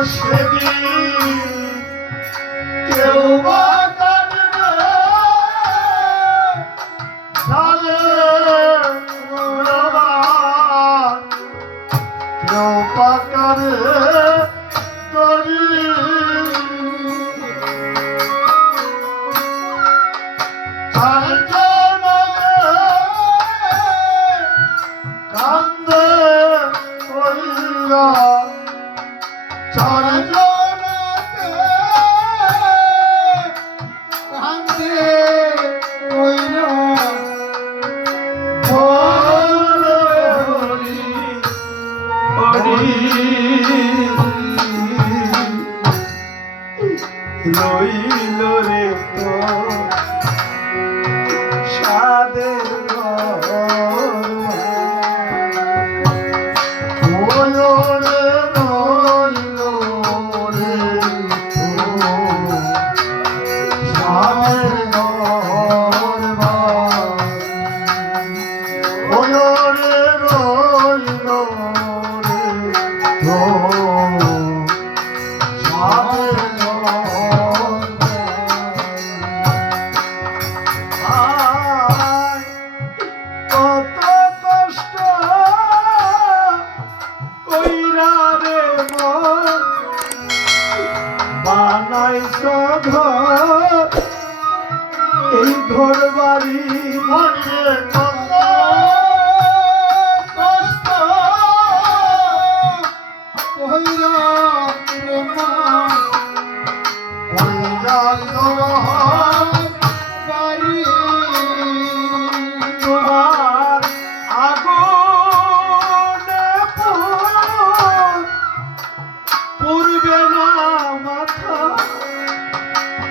মুর্শিদি কেউ বা কাঁদবে কেউ বা রে সাদের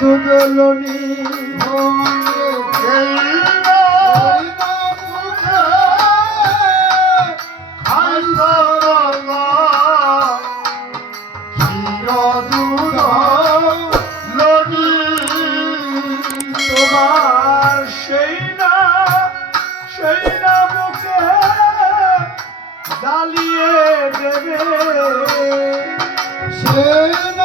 মধু জলনি জ্বালিয়ে দেবে সে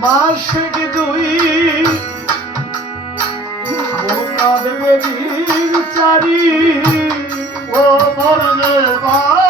মাসিক দুই চারি ও মরলে বা